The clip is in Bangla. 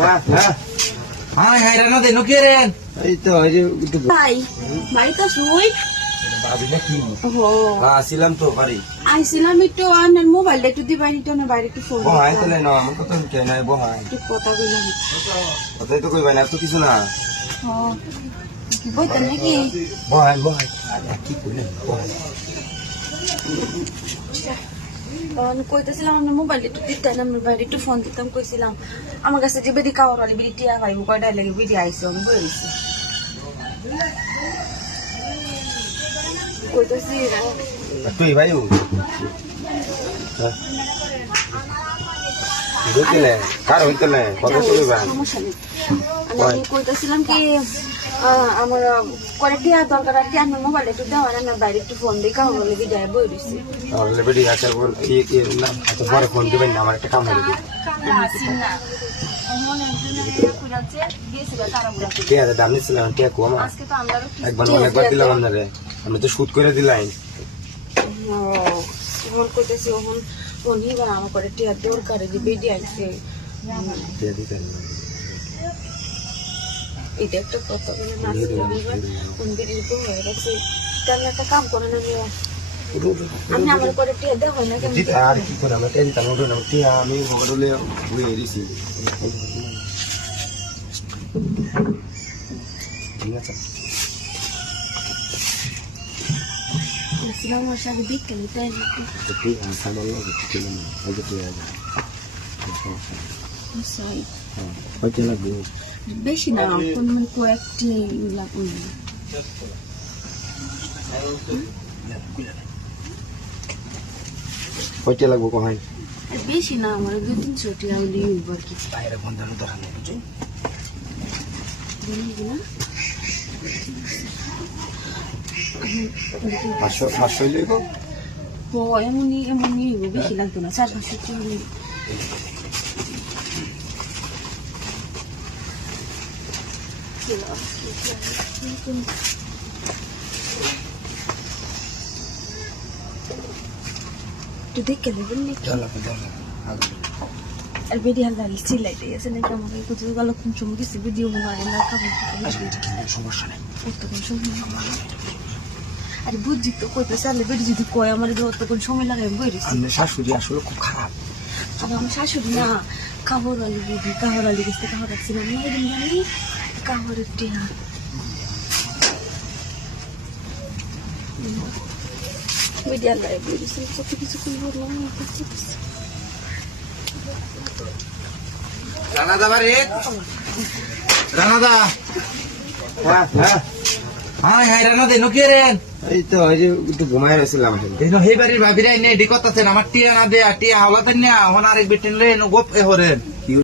হ্যাঁ হ্যাঁ হাই হাই রানা দে নকি রে এই তো এই যে একটু ভাই বাড়ি তো শুই ভাবি নাকি হো হ্যাঁ আসিলাম তো বাড়ি আইছিলাম একটু আনার মোবাইলটা একটু দিবাই নিতে না বাইরে একটু ফোন বহাই তো না আমার কথা কে নাই বহাই একটু কথা বললাম কথাই তো কইবা না তো কিছু না ও কি বইতেন নাকি বহাই বহাই আরে কি কইলেন বহাই আমি কইতেছিলাম আমার মোবাইলটা একটু দিতে না আমার বাইরে একটু ফোন দিতাম কইছিলাম আমার কাছে যে বেদি কাওয়ালি বেদি টিয়া ভাই কয়টা লাগে বেদি আইসো আমি বলেছি কইতেছি তুই ভাই বুঝলে কার হইতো না কথা কইবা সমস্যা নেই আমি কইতেছিলাম কি আমার করে টিয়া দরকার আর টিয়া আমার মোবাইল একটু দেওয়া না বাইরে একটু ফোন দিয়ে কাওয়ালি বেদি আই বলেছি আর লেবেডি আছে বল ঠিক না তো পরে ফোন দিবেন না আমার একটা কাম হয়ে গেছে কে আছে দাম নিছিলাম কে কম একবার অনেকবার দিলাম আপনারে আমি তো শুট করে দিলাই মন করতেছি ওহন উনি বা আমার করে টিয়া দরকার যে বেদি আইছে দিয়ে দিতে এটা একটা কথা বলে না কোন বেদি তো হয়ে গেছে তাহলে একটা কাম করে না আমি আমার করে টিয়া দেওয়া হয় না কেন দিতে আর কি করে আমরা টেন তার মধ্যে নামতে আমি মোবাইলে বই এরিছি ঠিক আছে আমার সাথে দেখতে তাই তুই আনসার বললো কিছু না এই যে তুই আগে কয়টা লাগবে বেশি না কোন মানে কয়েকটি লাগবে কয়টা লাগবে কহাই বেশি না আমার 2-300 টাকা হলে হইব আর কি বাইরে বন্ধনের দরকার নেই বুঝছো পাঁচশো হইলে এমনই হইব বেশি লাগতো না 4-500 টাকা হলে তো দেখে নেবেন নাকি আর বেডি হালকা সিলাই দিয়ে আছে নাকি আমাকে কোথাও গেল কোন সময় কিছু ভিডিও বানায় না খাবার সমস্যা নেই আরে বুঝছি তো কইতে চালে বেডি যদি কয় আমার অতক্ষণ সময় লাগে আমি বইরেছি আপনার শাশুড়ি আসলে খুব খারাপ আর আমার শাশুড়ি না কাহর আলি বুঝি কাহর আলি গেছে কাহর রাখছিলাম না এদিন জানি কাহরের টিহা বেডি হালকা বইরেছি কত কিছু করে বললাম রানাদা বাড়ি রানাদা হ্যাঁ হ্যাঁ হাই হাই রানা দে নকি রে এই তো এই যে একটু ঘুমাই রয়েছিলাম এই নো হে বাড়ির ভাবিরা নে ডিকত আছেন আমার টিয়া না দে টিয়া হাওলাতেন না হন আরেক বিটেন রে নো গোপ এ হরেন